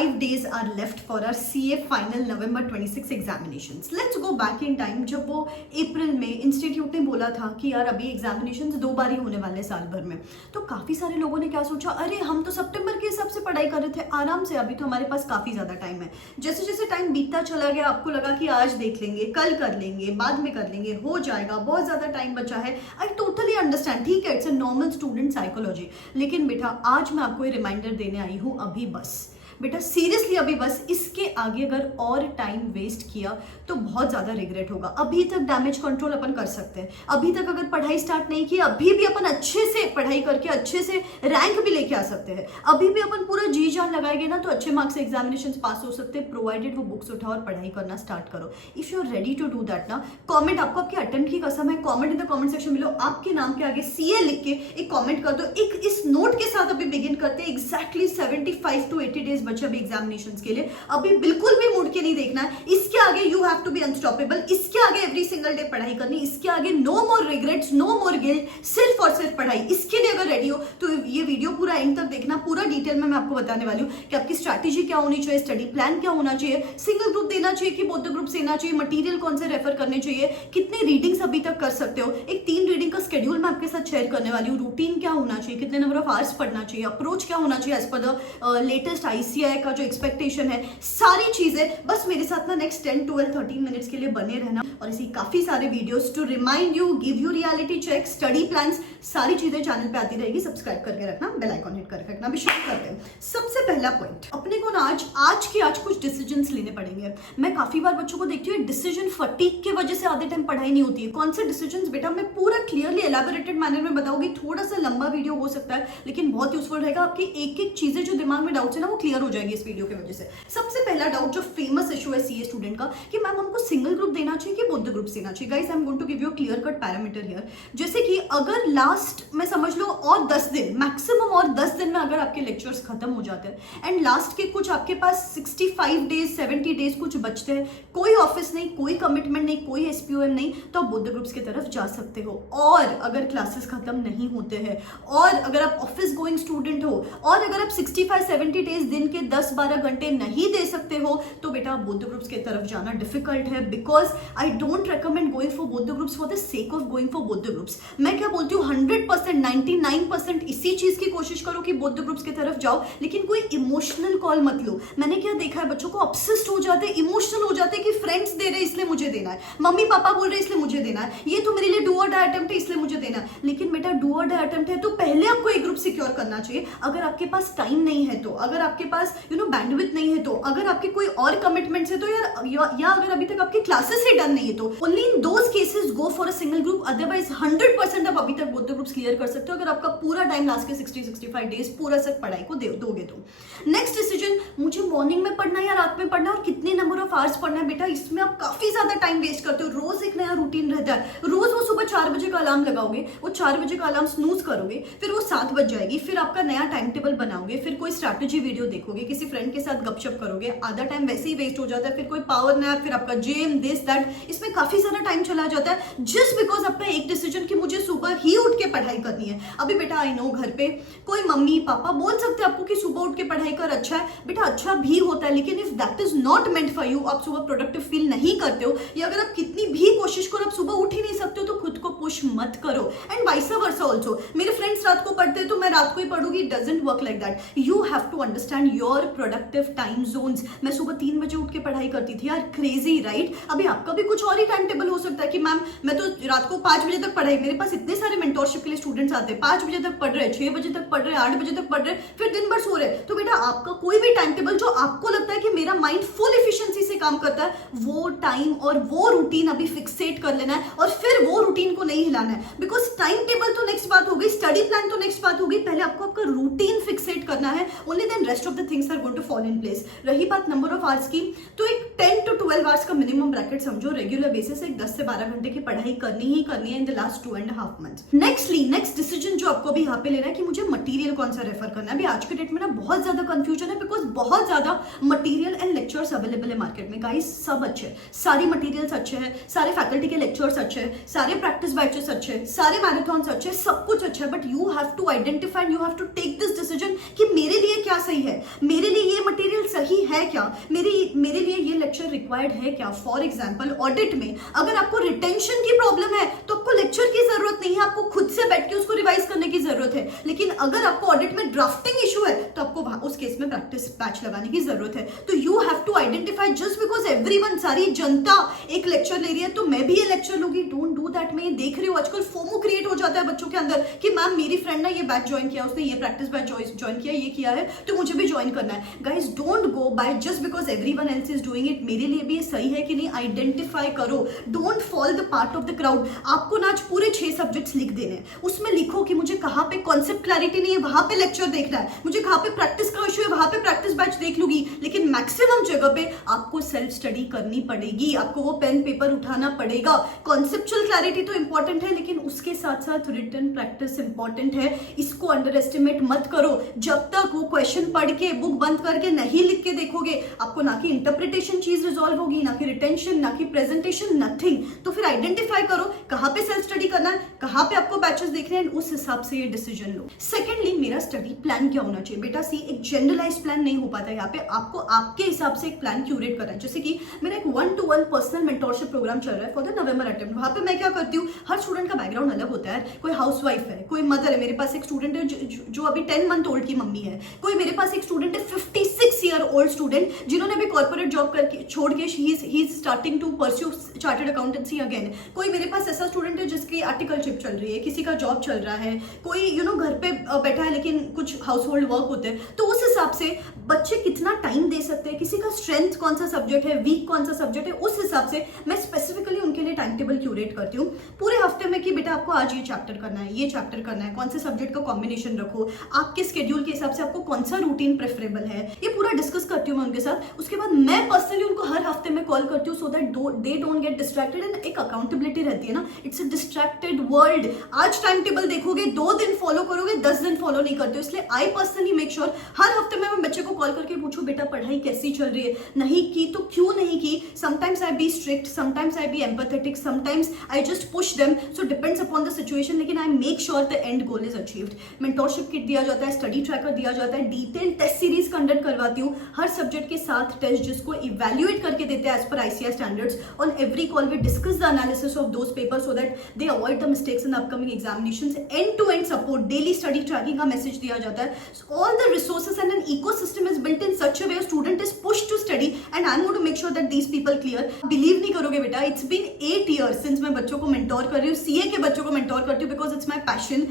65 days are left for our CA final November 26 examinations. Let's go back in time. जब वो अप्रैल में institute ने बोला था कि यार अभी एग्जामिनेशंस 2 बार ही होने वाले साल भर में, तो काफ़ी सारे लोगों ने क्या सोचा, अरे हम तो सितंबर के हिसाब से पढ़ाई कर रहे थे आराम से, अभी तो हमारे पास काफ़ी ज़्यादा टाइम है। जैसे जैसे टाइम बीतता चला गया आपको लगा कि आज देख लेंगे, कल कर लेंगे, बाद में कर लेंगे, हो जाएगा, बहुत ज़्यादा टाइम बचा है। आई टोटली अंडरस्टैंड, ठीक है, it's a normal student psychology. लेकिन बेटा आज मैं आपको ये रिमाइंडर देने आई हूँ, अभी बस बेटा सीरियसली अभी बस, इसके आगे अगर और टाइम वेस्ट किया तो बहुत ज़्यादा रिग्रेट होगा। अभी तक डैमेज कंट्रोल अपन कर सकते हैं, अभी तक अगर पढ़ाई स्टार्ट नहीं की, अभी भी अपन अच्छे से पढ़ाई करके अच्छे से रैंक भी लेके आ सकते हैं। अभी भी अपन पूरा जी जान लगाएंगे ना तो अच्छे मार्क्स से एग्जामिनेशन पास हो सकते हैं, प्रोवाइडेड वो बुक्स उठाओ और पढ़ाई करना स्टार्ट करो। If you are ready to do that ना, कॉमेंट, आपको आपके अटेम्प्ट की कसम है, comment in the comment section मिलो, आपके नाम के आगे CA लिख के एक कॉमेंट कर दो। एक इस नोट के साथ अभी बिगिन करते हैं, एग्जैक्टली 75 to 80 डेज बचे अभी एग्जामिनेशन के लिए। अभी बिल्कुल भी मुड़ के नहीं देखना है, इसके आगे you have to be unstoppable, इसके आगे एवरी सिंगल डे पढ़ाई करनी, इसके आगे no more regrets, no more guilt, सिर्फ और सिर्फ पढ़ाई। इसके लिए अगर रेडी हो तो ये वीडियो पूरा एंड तक देखना, पूरा डिटेल में मैं आपको बताने वाली हूँ कि आपकी स्ट्रैटेजी क्या होनी चाहिए, स्टडी प्लान क्या होना चाहिए, सिंगल ग्रुप देना चाहिए कि बोथ द ग्रुप देना चाहिए, मटेरियल कौन से रेफर करने चाहिए, कितने रीडिंग्स अभी तक कर सकते हो, एक 3 रीडिंग का शेड्यूल मैं आपके साथ शेयर करने वाली हूँ, रूटीन क्या होना चाहिए, कितने नंबर ऑफ आवर्स पढ़ना चाहिए, अप्रोच क्या होना चाहिए as per the latest ICAI का जो एक्सपेक्टेशन है, सारी चीजें बस मेरे साथ ना नेक्स्ट 10, 12, 13 मिनट्स के लिए बने रहना। और ऐसी काफी सारे videos to remind you, give you reality check, study plans, सारी चीजें चैनल पे आती रहेगी। सब्सक्राइब करके रखना, बेल आइकॉन हिट करके रखना। भी शुरू करते हैं। सबसे पहला पॉइंट, अपने को ना आज कुछ डिसीजंस लेने पड़ेंगे। मैं काफी बार बच्चों को देखती हूँ डिसीजन फटीक की वजह से आधे टाइम पढ़ाई नहीं होती है। कौन से डिसीजंस बेटा मैं पूरा क्लियरली एलैबोरेटेड मैनर में बताऊंगी, थोड़ा सा लंबा वीडियो हो सकता है लेकिन बहुत यूजफुल रहेगा। आपकी एक एक चीजें जो दिमाग में डाउट्स है ना वो क्लियर हो जाएगी इस वीडियो की वजह से। सबसे पहला डाउट जो फेमस इशू है CA स्टूडेंट का कि मैम हमको सिंगल ग्रुप देना चाहिए कि बोथ द ग्रुप्स देना चाहिए। Guys I am going to give you clear cut parameter here. जैसे कि अगर लास्ट में समझ लो और 10 दिन मैक्सिमम, और 10 दिन में अगर आपके लेक्चर्स खत्म हो जाते हैं एंड लास्ट के कुछ आपके पास 65 डेज 70 डेज कुछ बचते हैं, कोई ऑफिस नहीं, कोई कमिटमेंट नहीं, कोई SPOM नहीं, तो आप बोथ द ग्रुप्स की तरफ जा सकते हो। और अगर क्लासेस खत्म नहीं होते हैं और अगर आप ऑफिस गोइंग स्टूडेंट हो और अगर आप 65-70 डेज दिन के 10-12 घंटे नहीं दे सकते हो तो बेटा बोथ द ग्रुप्स की तरफ जाना डिफिकल्ट है। Because I don't recommend going for both the groups for the sake of going for both the groups. मैं क्या बोलती हूँ 100%, 99% इसी चीज की कोशिश करो कि बोथ द ग्रुप्स की तरफ जाओ, लेकिन कोई इमोशनल कॉल मत लो। मैंने क्या देखा है, बच्चों को ऑब्सेस्ड हो जाते, इमोशनल हो जाते कि फ्रेंड्स दे रहे इसलिए मुझे देना है, मम्मी पापा बोल रहे इसलिए मुझे देना है, ये तो मेरे लिए डू और डाई अटेम्प्ट है इसलिए मुझे देना है। लेकिन बेटा डू और डाई अटेम्प्ट है तो पहले आपको एक ग्रुप सिक्योर करना चाहिए। अगर आपके पास टाइम नहीं है तो, अगर आपके पास बैंडविड्थ नहीं है तो, अगर आपके कोई और कमिटमेंट्स है तो या अगर अभी तक आपकी क्लासेस ही डन नहीं है तो only in those cases go for a single group. Otherwise 100% आप अभी तक बोथ द ग्रुप्स क्लियर कर सकते हो अगर आपका पूरा टाइम लास्ट के 60-65 डेज पूरा सिर्फ पढ़ाई को दोगे तो। नेक्स्ट डिसीजन, मुझे मॉर्निंग में पढ़ना है या रात में पढ़ना है और कितने नंबर ऑफ आवर्स पढ़ना है। बेटा इसमें आप काफी ज्यादा टाइम वेस्ट करते हो। रोज एक नया रूटीन रहता है, रोज वो सुबह 4 बजे का अलार्म लगाओगे, वो 4 बजे का अलार्म स्नूज करोगे, फिर वो 7 बज जाएगी, फिर आपका नया टाइम टेबल बनाओगे, फिर कोई स्ट्रैटेजी वीडियो देखोगे, किसी फ्रेंड के साथ गपशप करोगे, आधा टाइम वैसे ही वेस्ट हो जाता है, फिर कोई पावर नैप, फिर आपका जिम, दिस दैट, इसमें काफी सारा टाइम चला जाता है जस्ट बिकॉज आपका एक डिसीजन कि मुझे सुबह ही उठ के पढ़ाई करनी है। अभी बेटा आई नो घर पे कोई मम्मी पापा बोल सकते हैं आपको कि सुबह उठ के पढ़ाई कर, अच्छा है बेटा, अच्छा भी होता है, लेकिन if that is not meant for you, आप सुबह प्रोडक्टिव फील नहीं करते हो या अगर आप कितनी भी कोशिश करो आप सुबह उठ ही नहीं सकते हो तो खुद को पुश मत करो। एंड वाइस वर्सा ऑल्सो, मेरे फ्रेंड्स रात को पढ़ते हैं तो मैं रात को ही पढ़ूंगी, it doesn't work like that. You have to understand your productive time zones. मैं सुबह 3 बजे उठ के पढ़ाई करती थी यार, क्रेजी राइट। अभी आपका भी कुछ और ही टाइम टेबल हो सकता है कि मैम मैं तो रात को 5 बजे तक पढ़ाई, मेरे पास इतने सारे मेंटोरशिप के लिए स्टूडेंट्स आते हैं, 5 बजे तक पढ़ रहे, 6 बजे तक पढ़ रहे, 8 बजे तक पढ़ रहे, फिर दिन भर सो रहे। तो बेटा आपका कोई भी टाइम टेबल जो आपको लगता है कि मेरा माइंड फुल एफिशिएंसी से काम करता है, वो टाइम और वो रूटीन अभी फिक्सेट कर लेना है और फिर वो रूटीन को नहीं हिलाना है। बिकॉज टाइम टेबल तो नेक्स्ट बात होगी, स्टडी प्लान तो नेक्स्ट बात होगी, पहले आपको आपका रूटीन फिक्सेट करना है, only then rest of the things are going to fall in place. रही बात नंबर ऑफ आवर्स की, तो एक 10 to 12 आवर्स का मिनिमम ब्रैकेट समझो, रेगुलर बेसिस एक 10 से 12 घंटे की पढ़ाई करनी ही करनी है in the last 2.5 months. Next decision जो आपको भी यहाँ पे लेना है कि मुझे मटेरियल कौन सा रेफर करना है। अभी आज के डेट में ना बहुत ज्यादा कंफ्यूजन है, बिकॉज बहुत ज्यादा मटेरियल एंड लेक्चर्स अवेलेबल है मार्केट में। गाइस सब अच्छे हैं, सारी मटेरियल्स अच्छे हैं, सारे फैकल्टी के लेक्चर्स अच्छे हैं, सारे प्रैक्टिस बैचेस अच्छे हैं, सारे मैराथन्स अच्छे हैं, सब कुछ अच्छा है। But you have to identify, you have to take this decision कि मेरे लिए क्या सही है, मेरे लिए ये मटेरियल सही है क्या, मेरे लिए ये लेक्चर रिक्वायर्ड है क्या। फॉर एग्जाम्पल ऑडिट में अगर आपको रिटेंशन की प्रॉब्लम है तो आपको लेक्चर की जरूरत नहीं है, आपको खुद से बैठ के उसको रिवाइज करने की जरूरत है। लेकिन अगर आपको ऑडिट में ड्राफ्टिंग इशू है तो आपको उस केस में प्रैक्टिस बैच लगाने की जरूरत है। तो you have to identify, just because everyone, सारी जनता एक लेक्चर ले रही है तो मैं भी ये लेक्चर लूंगी, डोंट डू दैट। मैं ये देख रही हूँ आजकल फोमो क्रिएट हो जाता है बच्चों के अंदर कि मैम मेरी फ्रेंड ने ये बैच ज्वाइन किया, उसने ये प्रैक्टिस बैच ज्वाइन किया, ये किया है तो मुझे भी ज्वाइन करना है। Guys don't go by just because everyone else is doing it, मेरे लिए भी ये सही है कि नहीं, आइडेंटिफाई करो। Don't fall the part of the crowd. आपको ना आज पूरे 6 सब्जेक्ट्स लिख देने हैं, उसमें लिखो कि मुझे कहाँ पे कॉन्सेप्ट क्लैरिटी नहीं है वहां पे लेक्चर देखना है, मुझे कहाँ पे प्रैक्टिस का इशू है वहां पे प्रैक्टिस बैच देख लूंगी। लेकिन मैक्सिमम जगह पे आपको सेल्फ स्टडी करनी पड़ेगी, आपको वो पेन पेपर उठाना पड़ेगा। कॉन्सेप्चुअल क्लैरिटी तो इंपॉर्टेंट है, लेकिन उसके साथ साथ रिटन प्रैक्टिस इंपॉर्टेंट है, इसको अंडर एस्टिमेट मत करो। जब तक वो क्वेश्चन पढ़ के बुक बंद करके नहीं लिख के देखोगे, आपको ना कि इंटरप्रिटेशन चीज रिजॉल्व होगी, ना कि रिटेंशन, ना कि प्रेजेंटेशन, नथिंग। तो फिर आइडेंटिफाई करो कहाँ पे सेल्फ स्टडी करना है, कहाँ पे आपको बैचेस देखने हैं, उस हिसाब से ये डिसीजन लो। सेकेंडली, मेरा स्टडी प्लान क्या होना चाहिए? बेटा सी, एक जनरलाइज प्लान नहीं हो पाता यहाँ पे, आपको आपके हिसाब से एक प्लान क्यूरेट करना है। जैसे कि मेरा एक 1-to-1 पर्सनल मेंटोरशिप प्रोग्राम चल रहा है फॉर द नवंबर अटेम्प्ट। वहां पे मैं क्या करती हूँ, हर स्टूडेंट का बैकग्राउंड अलग होता है। कोई हाउसवाइफ है, कोई मदर है, मेरे पास एक स्टूडेंट है जो अभी 10 मंथ ओल्ड की मम्मी है, कोई मेरे पास एक स्टूडेंट है 56 ईयर ओल्ड स्टूडेंट जिन्होंने अभी कॉर्पोरेट जॉब करके छोड़ के ही is starting to pursue chartered accountancy again. कोई मेरे पास ऐसा स्टूडेंट है जिसकी आर्टिकलशिप चल रही है, किसी का जॉब चल रहा है, कोई घर पे बैठा है लेकिन कुछ हाउस होल्ड वर्क होते हैं। तो उस हिसाब से बच्चे कितना टाइम दे सकते हैं, किसी का स्ट्रेंथ कौन सा सब्जेक्ट है, वीक कौन सा सब्जेक्ट है, उस हिसाब से मैं स्पेसिफिकली उनके लिए टाइम टेबल क्यूरेट करती हूँ पूरे हफ्ते में कि बेटा आपको आज ये चैप्टर करना है, ये चैप्टर करना है, कौन से सब्जेक्ट का कॉम्बिनेशन रखो, आपके स्केड्यूल के हिसाब से आपको कौन सा रूटीन प्रेफरेबल है, ये पूरा डिस्कस करती हूँ मैं उनके साथ। उसके बाद मैं पर्सनली उनको हर हफ्ते में कॉल करती हूँ सो that they don't get distracted. And एक अकाउंटेबिलिटी रहती है ना, इट्स अ डिस्ट्रैक्टेड वर्ल्ड। आज टाइम टेबल देखोगे, 2 दिन फॉलो करोगे, 10 दिन फॉलो नहीं करते हो। इसलिए आई पर्सनली मेक श्योर हर हफ्ते में मैं बच्चे को कॉल करके पूछूं बेटा पढ़ाई कैसी चल रही है, नहीं की तो क्यों नहीं की। Sometimes I be strict, sometimes I be empathetic, sometimes I just push them, so depends upon the situation, लेकिन I make sure the end goal is achieved. Mentorship kit दिया जाता है, स्टडी ट्रैकर दिया जाता है, डिटेल टेस्ट सीरीज कंडक्ट करवाती हूँ हर subject के साथ टेस्ट, जिसको इवैल्यूएट करके देते हैं as per ICAR standards. On every call we discuss the analysis of those papers so that they avoid the mistakes in upcoming examinations. And to end support, daily study tracking का message दिया जाता है। All the resources and an ecosystem is built in such a way student is pushed to study and I am going to make sure that these people clear. बिलीव नहीं करोगे बेटा, it's been 8 years since मैं बच्चों को mentor कर रही हूँ, CA के बच्चों को मेंटोर करती हूँ, because it's my passion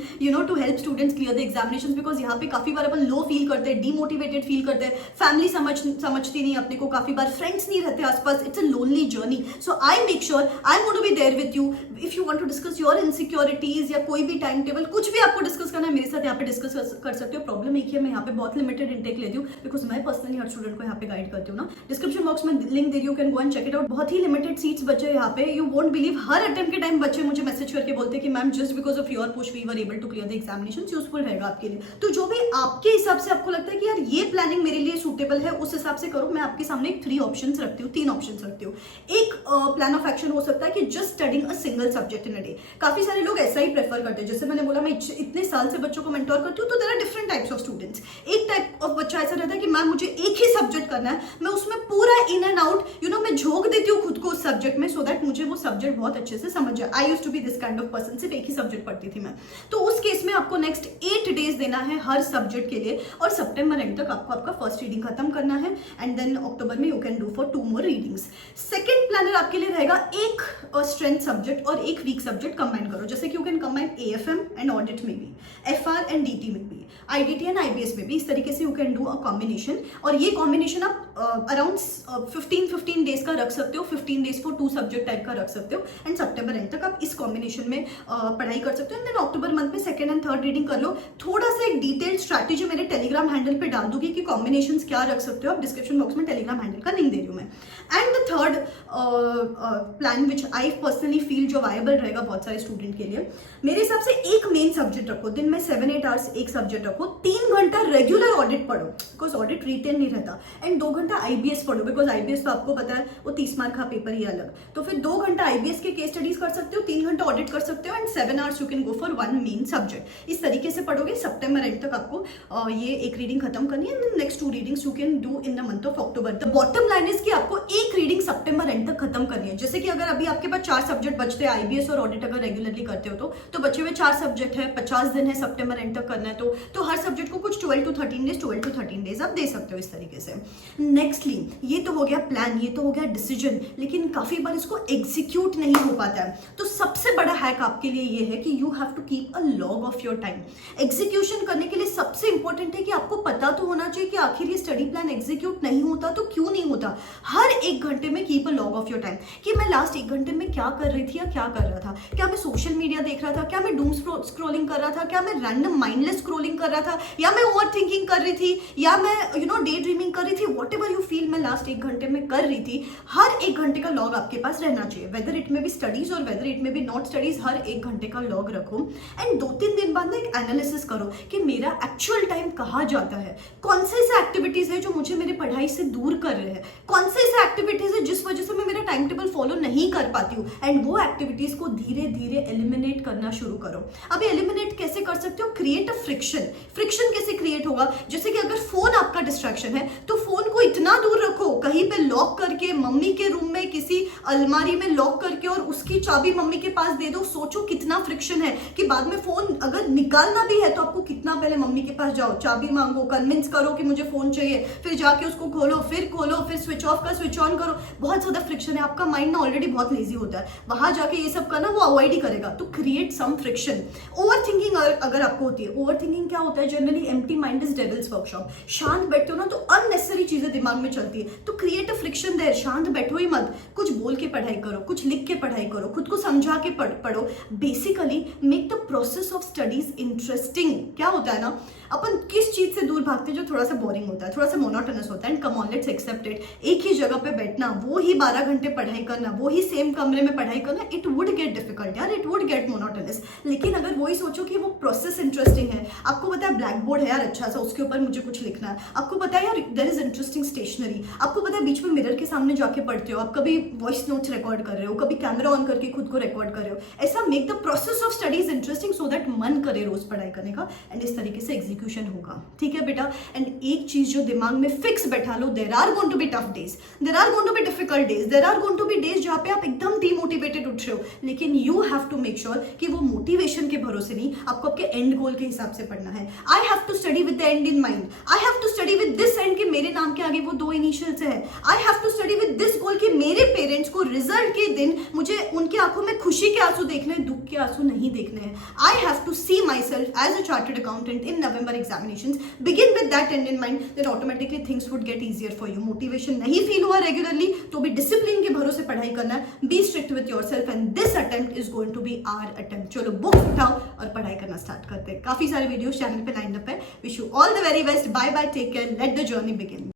to help students clear the examinations. Because यहाँ पे काफी बार अपन लो फील करते हैं, डीमोटिवेटेड फील करते हैं, फैमिली समझती नहीं अपने को, काफी बार फ्रेंड्स नहीं रहते आसपास, it's a lonely journey. So I make sure I am going to be there with you if you want to discuss your insecurities या कोई भी टाइम टेबल, कुछ भी आपको डिस्कस करना है मेरे साथ यहाँ पे डिस्कस कर सकते हो। प्रॉब्लम एक ही है, मैं यहाँ पे बहुत लिमिटेड इंटेक लेती हूँ बिकॉज मैं पर्सनली हर स्टूडेंट को यहाँ पे गाइड करती हूँ ना। डिस्क्रिप्शन बॉक्स में लिंक दे रही हूँ, can go and check it out. बहुत ही लिमिटेड सीट्स बचे यहाँ पे, यू वोंट बिलीव हर अटेम्प्ट के टाइम बच्चे मुझे मैसेज करके बोलते हैं कि ma'am just because of your push we were able to clear the examinations, useful रहेगा आपके लिए। तो जो भी आपके हिसाब से आपको लगता है कि यार ये प्लानिंग मेरे लिए सूटेबल है, उस हिसाब से करो। मैं आपके सामने 3 ऑप्शंस रखती हूँ, 3 ऑप्शंस रखती हूँ। एक प्लान ऑफ एक्शन हो सकता है कि just studying a single subject in a day. काफी सारे लोग ऐसा ही प्रेफर करते हैं, जैसे मैंने बोला मैं इतने साल से बच्चों को मेंटोर करती हूँ, तो there are different types of students. एक टाइप ऑफ बच्चा ऐसा रहता है कि मैम मुझे एक ही सब्जेक्ट करना है, मैं उसमें पूरा इन एंड आउट मैं झोंक देती हूँ खुद को उस सब्जेक्ट में सो दैट मुझे वो सब्जेक्ट बहुत अच्छे से समझ जाए। I used to be this kind of person, सिर्फ एक ही सब्जेक्ट पढ़ती थी मैं। तो उस केस में आपको नेक्स्ट 8 डेज देना है हर सब्जेक्ट के लिए, और सितंबर एंड तक आपको आपका फर्स्ट रीडिंग खत्म करना है, एंड देन अक्टूबर में you can do for 2 more readings. Second planner आपके लिए रहेगा एक स्ट्रेंथ सब्जेक्ट और एक वीक सब्जेक्ट कंबाइन करो, जैसे कि you can combine AFM and audit में भी, FR एंड DT में भी, IDT एंड IBS में भी। इस तरीके से you can do a combination, और ये कॉम्बिनेशन आप अराउंड 15 डेज का रख सकते हो, 15 डेज फॉर 2 सब्जेक्ट टाइप का रख सकते हो, एंड सितंबर एंड तक आप इस कॉम्बिनेशन में पढ़ाई कर सकते हो। एंड देन अक्टूबर मंथ में सेकंड एंड थर्ड रीडिंग कर लो। थोड़ा सा एक डिटेल्ड स्ट्रैटेजी मेरे टेलीग्राम हैंडल पे डाल दूंगी कि कॉम्बिनेशंस क्या रख सकते हो आप, डिस्क्रिप्शन बॉक्स में टेलीग्राम हैंडल का लिंक दे रही हूँ मैं। And the third plan which I personally feel जो वायबल रहेगा बहुत सारे स्टूडेंट के लिए, मेरे हिसाब से एक मेन सब्जेक्ट सब्जेक्ट रखो, दिन में 7-8 आवर्स एक सब्जेक्ट रखो, 3 घंटा रेगुलर ऑडिट पढ़ो बिकॉज ऑडिट रिटेन नहीं रहता, एंड 2 घंटा आईबीएस पढ़ो बिकॉज आईबीएस तो आपको पता है वो 30 मार्क का पेपर ही अलग, तो फिर 2 घंटा आईबीएस के केस स्टडीज कर सकते हो, 3 घंटा ऑडिट कर सकते हो, and 7 hours you can go for 1 main subject. इस तरीके से पढ़ोगे, सितंबर एंड तक आपको ये एक रीडिंग खत्म करनी है, and next 2 readings you can do in the month of October. The bottom line is कि आपको एक रीडिंग सितंबर एंड तक खत्म करनी है। जैसे कि अगर अभी आपके पास 4 सब्जेक्ट बचते हैं, आईबीएस और ऑडिट अगर रेगुलरली करते हो तो बचे हुए 4 सब्जेक्ट है, 50 दिन है सितंबर एंड तक करना है, तो हर सब्जेक्ट को कुछ 12 to 13 डेज आप दे सकते हो इस तरीके से। नेक्स्टली ये तो हो गया प्लान, ये तो हो गया डिसीजन, लेकिन काफी बार इसको एग्जीक्यूट नहीं हो पाता है। तो सबसे बड़ा हैक आपके लिए ये है कि you have to keep a log of your time. Execution करने के लिए सबसे इंपॉर्टेंट है कि आपको पता तो होना चाहिए कि आखिर ये स्टडी प्लान एग्जीक्यूट नहीं होता तो क्यों नहीं होता। हर 1 घंटे में keep a log of your time कि मैं लास्ट 1 घंटे में क्या कर रही थी या क्या कर रहा था, क्या मैं सोशल मीडिया देख रहा था, क्या मैं डूम स्क्रॉलिंग कर रहा था, क्या मैं रैंडम माइंडलेस स्क्रॉलिंग कर रहा था, या मैं ओवर थिंकिंग कर रही थी, या मैं डे ड्रीमिंग कर रही थी, वॉट एवर यू फील मैं लास्ट 1 घंटे में कर रही थी। हर 1 घंटे का लॉग आपके पास रहना चाहिए, वेदर इट में भी स्टडीज और वेदर इट में भी नॉट स्टडीज, हर 1 घंटे का लॉग रखो, एंड 2-3 दिन बाद ना एक एनालिसिस करो कि मेरा एक्चुअल टाइम कहाँ जाता है, कौन से ऐसे एक्टिविटीज है जो मुझे मेरी पढ़ाई से दूर कर रहे हैं, कौन से ऐसे एक्टिविटीज है जिस वजह से मैं मेरा टाइम टेबल फॉलो नहीं कर पाती हूँ, एंड वो एक्टिविटीज को धीरे धीरे एलिमिनेट करना शुरू करो। अभी एलिमिनेट कैसे कर सकते हो? Create a friction. फ्रिक्शन कैसे क्रिएट होगा? जैसे कि अगर फोन आपका डिस्ट्रैक्शन है तो फोन को इतना दूर रखो, कहीं पे लॉक करके, मम्मी के रूम में किसी अलमारी में लॉक करके और उसकी चाबी मम्मी के पास दे दो। सोचो कितना फ्रिक्शन है कि बाद में फोन अगर निकालना भी है तो आपको कितना पहले मम्मी के पास जाओ, चाबी मांगो, कन्विंस करो कि मुझे फोन चाहिए, फिर जाके उसको खोलो, फिर स्विच ऑफ का स्विच ऑन करो। बहुत ज्यादा फ्रिक्शन है, आपका माइंड ना ऑलरेडी बहुत लेजी होता है, वहां जाके ये सब करना वो अवॉइड ही करेगा। तो create some friction. Overthinking अगर आपको होती है, ओवर थिंकिंग क्या होता है? Generally empty mind is devil's workshop. शांत बैठते हो ना तो अननेसेसरी चीजें दिमाग में चलती है, तो क्रिएट अ फ्रिक्शन देयर। शांत बैठो ही मत, कुछ बोल के पढ़ाई करो, कुछ लिख के पढ़ाई करो, खुद को समझा के पढ़ो। Basically make the process of studies interesting. क्या होता है ना, अपन किस चीज से दूर भागते हैं जो थोड़ा सा बोरिंग होता है, थोड़ा सा मोनोटोनस होता है, and come on let's accept it. एक ही जगह पे बैठना, वो ही 12 घंटे पढ़ाई करना, वो ही सेम कमरे में पढ़ाई करना, इट वुड गेट डिफिकल्ट यार, इट वुड गेट मोनोटोनस। लेकिन अगर वही सोचो कि वो प्रोसेस इंटरेस्टिंग है, आपको पता है ब्लैक बोर्ड है यार अच्छा सा, उसके ऊपर मुझे कुछ लिखना है, आपको पता है यार देयर इज इंटरेस्टिंग स्टेशनरी, आपको पता है बीच में मिरर के सामने जाके पढ़ते हो, आप कभी वॉइस नोट्स रिकॉर्ड कर रहे हो, कभी कैमरा ऑन करके खुद को रिकॉर्ड कर रहे हो। ऐसा make the process of studies interesting so that मन करे रोज पढ़ाई करने का, एंड इस तरीके से एग्जीक्यूशन होगा। ठीक है बेटा, एंड एक चीज जो दिमाग में फिक्स बैठा लो, there are going to be tough days, there are going to be difficult days, there are going to be days जहां पे आप एकदम डीमोटिवेटेड उठ रहे हो, लेकिन you have to make sure कि वो मोटिवेशन के भरोसे नहीं, आपको आपके एंड गोल के हिसाब से पढ़ना है। I have to study with the end in mind, I have to study with this end कि मेरे नाम के आगे वो 2 इनिशियल्स है, I have to study with this goal कि मेरे पेरेंट्स को रिजल्ट के दिन मुझे उनकी आंखों में खुशी के आंसू देखने हैं, दुख के आंसू नहीं देखने हैं। I have to see myself as a chartered accountant in November examinations. Begin with that end in mind, then automatically things would get easier for you. Motivation नहीं फील हुआ रेगुलरली तो भी डिसिप्लिन के भरोसे पढ़ाई करना है। Be strict with yourself and this attempt is going to be our attempt. चलो बुक उठाओ और पढ़ाई करना स्टार्ट करते हैं। काफी सारे वीडियोस चैनल पे लाइन अप है। Wish you all the very best. Bye bye, take care, let the journey begin.